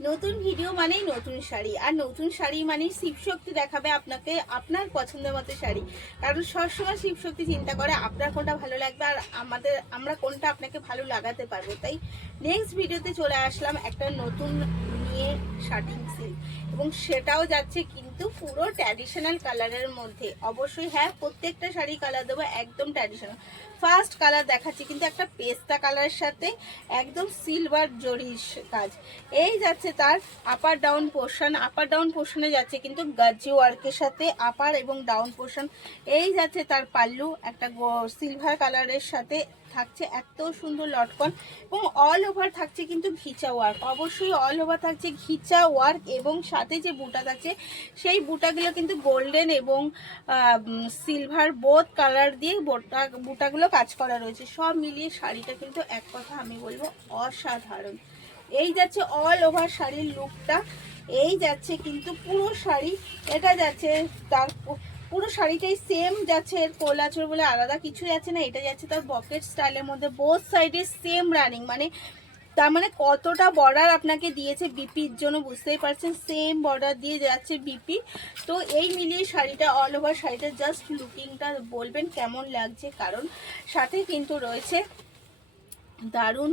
নতুন ভিডিও মানেই নতুন শাড়ি, আর নতুন শাড়ি মানেই শিবশক্তি দেখাবে আপনাকে আপনার পছন্দের মতো শাড়ি। কারণ সবসময় শিবশক্তি চিন্তা করে আপনার কোনটা ভালো লাগবে আর আমরা কোনটা আপনাকে ভালো লাগাতে পারবো। তাই নেক্সট ভিডিওতে চলে আসলাম একটা নতুন নিয়ে, শার্টিং সিল্ক, এবং সেটাও যাচ্ছে কিন্তু পুরো ট্র্যাডিশনাল কালারের মধ্যে। অবশ্যই হ্যাঁ, প্রত্যেকটা শাড়ি কালার দেবো একদম ট্র্যাডিশনাল। ফার্স্ট কালার দেখাচ্ছি কিন্তু একটা পেস্তা কালারের সাথে একদম সিলভার জরির কাজ। এই যাচ্ছে তার আপার ডাউন পোর্শনে যাচ্ছে কিন্তু গাজি ওয়ার্কের সাথে আপার এবং ডাউন পোর্শন। এই যাচ্ছে তার পাল্লু, একটা সিলভার কালারের সাথে থাকছে এত সুন্দর লটকন, এবং অল ওভার থাকছে কিন্তু ঘিচা ওয়ার্ক। অবশ্যই অল ওভার থাকছে ঘিচা ওয়ার্ক, এবং সাথে যে বুটা থাকছে সেই বুটাগুলো কিন্তু গোল্ডেন এবং সিলভার বোথ কালার দিয়ে বুটাগুলো কাজ করা রয়েছে। সব মিলিয়ে শাড়িটা কিন্তু এক কথা আমি বলবো অসাধারণ। এই যাচ্ছে অল ওভার শাড়ির লুকটা। এই যাচ্ছে কিন্তু পুরো শাড়ি, এটা যাচ্ছে তার পুরো শাড়িটাই সেম যাচ্ছে, এর কোলাচর বলে আলাদা কিছু যাচ্ছে না। এটা যাচ্ছে তার বকেট স্টাইলের মধ্যে, বোথ সাইডে সেম রানিং, মানে তার মানে কতটা বর্ডার আপনাকে দিয়েছে বিপির জন্য বুঝতেই পারছেন, সেম বর্ডার দিয়ে যাচ্ছে বিপি। তো এই মিলিয়ে শাড়িটা অল ওভার শাড়িটা জাস্ট লুকিংটা বলবেন কেমন লাগছে, কারণ সাথে কিন্তু রয়েছে দারুণ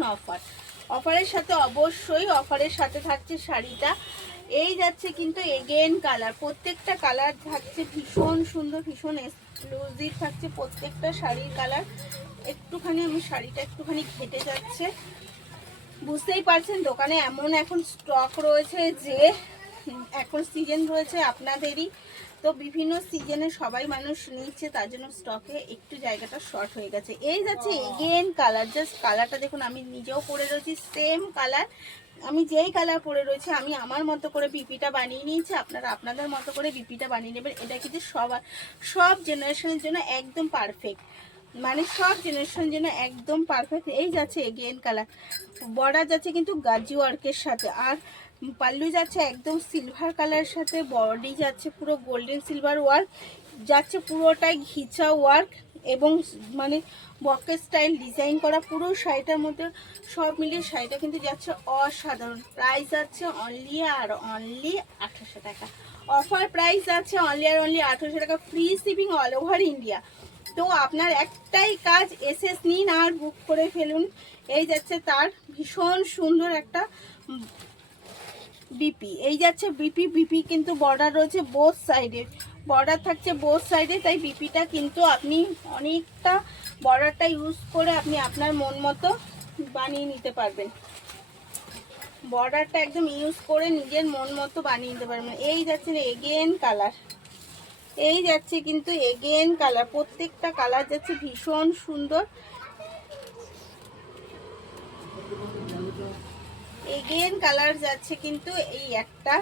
অফারের সাথে, অবশ্যই অফারের সাথে থাকছে শাড়িটা। এই যাচ্ছে কিন্তু এগেন কালার, প্রত্যেকটা কালার থাকছে ভীষণ সুন্দর, ভীষণ এক্সক্লুসিভ থাকছে প্রত্যেকটা শাড়ির কালার। একটুখানি আমি শাড়িটা একটুখানি ঘেটে যাচ্ছে, বুঝতেই পারছেন দোকানে এমন এখন স্টক রয়েছে যে এখন সিজন রয়েছে আপনাদেরই, তো বিভিন্ন সিজনে সবাই মানুষ নিচ্ছে, তার জন্য স্টকে একটু জায়গাটা শর্ট হয়ে গেছে। এই যাচ্ছে এগেন কালার, জাস্ট কালারটা দেখুন, আমি নিজেও পরে রয়েছি সেম কালার। আমি যেই কালার পরে রয়েছে আমি আমার মতো করে বিপিটা বানিয়ে নিয়েছি, আপনারা আপনাদের মতো করে বিপিটা বানিয়ে নেবেন। এটা কিন্তু সব জেনারেশনের জন্য একদম পারফেক্ট, মানে সব জেনারেশনের জন্য একদম পারফেক্ট। এই যাচ্ছে এগেন কালার, বর্ডার যাচ্ছে কিন্তু গাজি ওয়ার্কের সাথে, আর পাল্লু যাচ্ছে একদম সিলভার কালারের সাথে, বডি যাচ্ছে পুরো গোল্ডেন সিলভার ওয়ার্ক যাচ্ছে, পুরোটাই ঘিচা ওয়ার্ক এবং মানে বকেট স্টাইল ডিজাইন করা পুরো শাড়িটার মধ্যে। সব মিলিয়ে শাড়িটা কিন্তু যাচ্ছে অসাধারণ। প্রাইস যাচ্ছে অনলি আর অনলি 1800 টাকা। অফার প্রাইস যাচ্ছে অনলি আর অনলি 1800 টাকা, free shipping all over India. তো আপনার একটাই কাজ, এসএস নিন আর বুক করে ফেলুন। এই যাচ্ছে তার ভীষণ সুন্দর একটা বিপি, এই যাচ্ছে বিপি কিন্তু বর্ডার রয়েছে বোথ সাইডে, বর্ডার থাকছে বোথ সাইডে, তাই বিপিটা কিন্তু আপনি অনেকটা বর্ডারটা ইউজ করে আপনি আপনার মন মতো বানিয়ে নিতে পারবেন, বর্ডারটা একদম ইউজ করে নিজের মন মতো বানিয়ে নিতে পারবেন। এই যাচ্ছে এগেন কালার, এই যাচ্ছে কিন্তু এগেন কালার, প্রত্যেকটা কালার যাচ্ছে ভীষণ সুন্দর। এগেন কালার যাচ্ছে কিন্তু এই একটা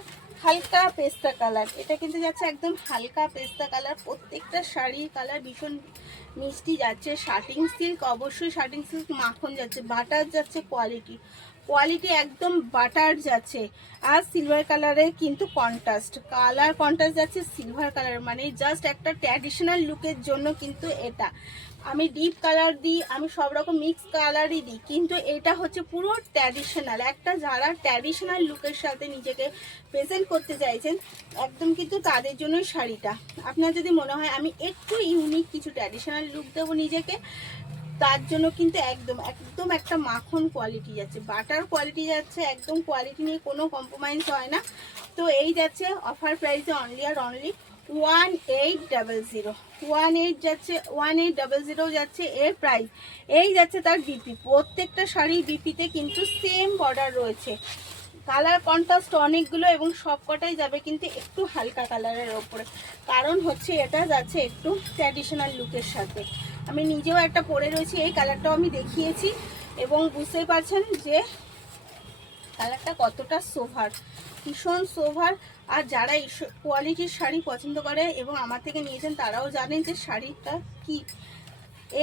হালকা পেস্তা কালার, এটা কিন্তু যাচ্ছে একদম হালকা পেস্তা কালার। প্রত্যেকটা শাড়ির কালার ভীষণ মিষ্টি যাচ্ছে। শার্টিং সিল্ক, অবশ্যই শার্টিং সিল্ক মাখন যাচ্ছে, বাটার যাচ্ছে, কোয়ালিটি একদম বাটার যাচ্ছে। আর সিলভার কালারের কিন্তু কন্ট্রাস্ট যাচ্ছে সিলভার কালার, মানে জাস্ট একটা ট্র্যাডিশনাল লুকের জন্য কিন্তু এটা আমি ডিপ কালার দিই, আমি সব রকম মিক্স কালারই দিই, কিন্তু এটা হচ্ছে পুরো ট্র্যাডিশনাল একটা, যারা ট্র্যাডিশনাল লুকের সাথে নিজেকে প্রেজেন্ট করতে চাইছেন একদম কিন্তু তাদের জন্য শাড়িটা। আপনার যদি মনে হয় আমি একটু ইউনিক কিছু ট্র্যাডিশনাল লুক দেবো নিজেকে, তার জন্য কিন্তু একদম একদম একটা মাখন কোয়ালিটি যাচ্ছে, বাটার কোয়ালিটি যাচ্ছে, একদম কোয়ালিটি নিয়ে কোনো কম্প্রোমাইজ হয় না। তো এই যাচ্ছে অফার প্রাইসে অনলি আর অনলি 1800 যাচ্ছে, 1800 যাচ্ছে এর প্রাইস। এই যাচ্ছে তার বিপি, প্রত্যেকটা শাড়ি বিপিতে কিন্তু সেম বর্ডার রয়েছে, কালার কন্ট্রাস্ট অনেকগুলো এবং সবকটাই যাবে কিন্তু একটু হালকা কালারের ওপরে, কারণ হচ্ছে এটা যাচ্ছে একটু ট্র্যাডিশনাল লুকের সাথে। আমি নিজেও একটা পরে রয়েছি, এই কালারটাও আমি দেখিয়েছি এবং বুঝতেই পারছেন যে কালারটা কতটা সোভার, ভীষণ সোভার। আর যারা এই কোয়ালিটির শাড়ি পছন্দ করে এবং আমার থেকে নিয়েছেন তারাও জানেন যে শাড়িটা কি।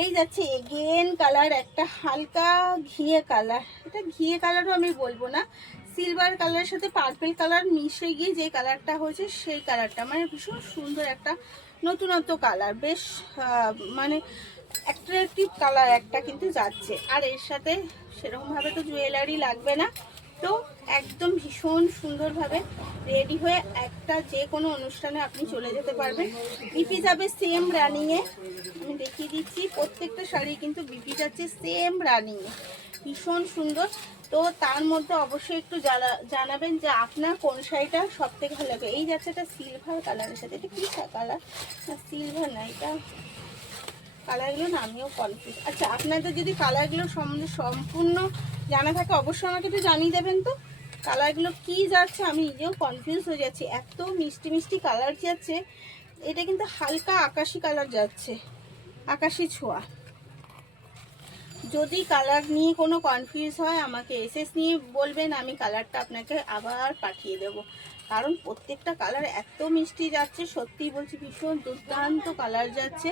এই যাচ্ছে এগেন কালার, একটা হালকা ঘিয়ে কালার, এটা ঘিয়ে কালারও আমি বলবো না, সিলভার কালারের সাথে পার্পল কালার মিশে গিয়ে যে কালারটা হয়েছে সেই কালারটা, মানে ভীষণ সুন্দর একটা নতুনত্ব কালার, বেশ মানে অ্যাট্রাকটিভ কালার একটা কিন্তু যাচ্ছে। আর এর সাথে সেরকমভাবে তো জুয়েলারি লাগবে না, তো একদম ভীষণ সুন্দরভাবে রেডি হয়ে একটা যে কোনো অনুষ্ঠানে আপনি চলে যেতে পারবেন। বিপি যাবে সেম রানিংয়ে, আমি দেখিয়ে দিচ্ছি প্রত্যেকটা শাড়ি কিন্তু বিপি যাচ্ছে সেম রানিংয়ে, ভীষণ সুন্দর। তো তার মধ্যে অবশ্যই একটু জানাবেন যে আপনার কোন শাড়িটা সব থেকে ভালো লাগে। এই যাচ্ছে একটা সিলভার কালারের সাথে, এটা কি কালার না, সিলভার না, এটা কালারগুলো না আমিও কনফিউজ। আচ্ছা, আপনাদের যদি কালারগুলো সম্বন্ধে সম্পূর্ণ জানা থাকে অবশ্যই আমাকে একটু জানিয়ে দেবেন। তো কালারগুলো কি যাচ্ছে আমি নিজেও কনফিউজ হয়ে যাচ্ছি, এত মিষ্টি মিষ্টি কালার যাচ্ছে। এটা কিন্তু হালকা আকাশি কালার যাচ্ছে, আকাশি ছোঁয়া। যদি কালার নিয়ে কোনো কনফিউজ হয় আমাকে এসএস নিয়ে বলবেন, আমি কালারটা আপনাকে আবার পাঠিয়ে দেব। কারণ প্রত্যেকটা কালার এত মিষ্টি যাচ্ছে, সত্যি বলছি ভীষণ দুর্দান্ত কালার যাচ্ছে।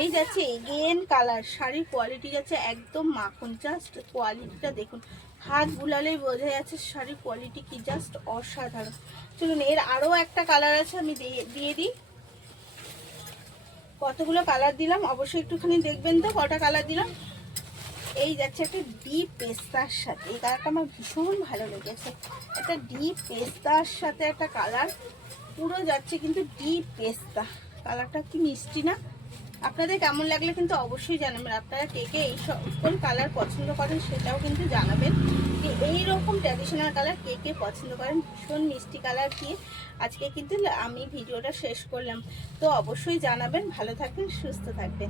এই যাচ্ছে এগেন কালার, শাড়ির কোয়ালিটি যাচ্ছে একদম মাখন, জাস্ট কোয়ালিটিটা দেখুন, হাত বুলালেই বোঝা যাচ্ছে শাড়ির কোয়ালিটি কি জাস্ট অসাধারণ। চলুন এর আরও একটা কালার আছে, আমি দিয়ে দিই। কতগুলো কালার দিলাম অবশ্যই একটুখানি দেখবেন তো কটা কালার দিলাম। এই যাচ্ছে একটা ডিপ পেস্তার সাথে, এই কালারটা আমার ভীষণ ভালো লেগেছে। একটা ডিপ পেস্তার সাথে একটা কালার পুরো যাচ্ছে কিন্তু ডিপ পেস্তা, কালারটা কি মিষ্টি না? আপনাদের কেমন লাগলে কিন্তু অবশ্যই জানাবেন। আপনারা কে কে এই সকল কালার পছন্দ করেন সেটাও কিন্তু জানাবেন, যে এইরকম ট্র্যাডিশনাল কালার কে কে পছন্দ করেন। ভীষণ মিষ্টি কালার দিয়ে আজকে কিন্তু আমি ভিডিওটা শেষ করলাম। তো অবশ্যই জানাবেন। ভালো থাকবেন, সুস্থ থাকবেন।